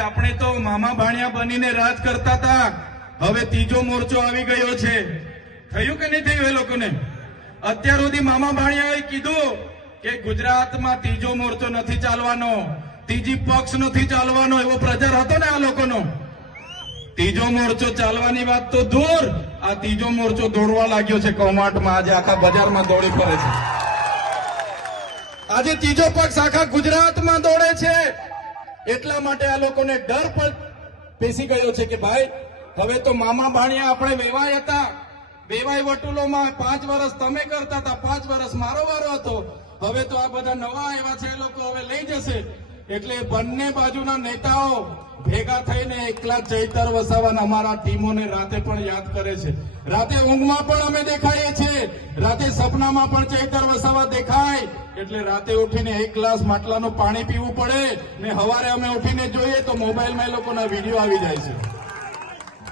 આપણે તો મામા ભાણિયા બનીને રાજ કરતા હતા. હવે ત્રીજો મોરચો આવી ગયો છે. થયું કે નહીં થયું એ લોકોને? અત્યાર સુધી મામા ભાણિયાએ કીધું કે ગુજરાતમાં ત્રીજો મોરચો નથી ચાલવાનો, ત્રીજી પક્ષ નથી ચાલવાનો એવો પ્રચાર હતો ને આ લોકોનો. ત્રીજો મોરચો ચાલવાની વાત તો દૂર, આ ત્રીજો મોરચો દોડવા લાગ્યો છે કૌમાટમાં. આજે આખા બજારમાં દોડી ફરે છે. આજે ત્રીજો પક્ષ આખા ગુજરાતમાં દોડે છે. એટલા માટે આ લોકોને ડર પણ બેસી ગયો છે કે ભાઈ, હવે તો મામા ભાણિયા આપણે વેવાય હતા. વેવાય વટુલોમાં પાંચ વર્ષ તમે કરતા હતા, પાંચ વર્ષ મારો વારો હતો. હવે તો આ બધા નવા આવ્યા છે, એ લોકો હવે લઈ જશે. એટલે બંને બાજુના નેતાઓ ભેગા થઈને એકલા ચૈતર વસાવાના અમારા ટીમોને રાતે પણ યાદ કરે છે. રાતે ઊંઘમાં પણ અમે દેખાઈએ છીએ. રાતે સપનામાં પણ ચૈતર વસાવા દેખાય. એટલે રાતે ઉઠીને એક ગ્લાસ માટલાનું પાણી પીવું પડે ને સવારે અમે ઉઠીને જોઈએ તો મોબાઈલમાં એ લોકોના વીડિયો આવી જાય છે.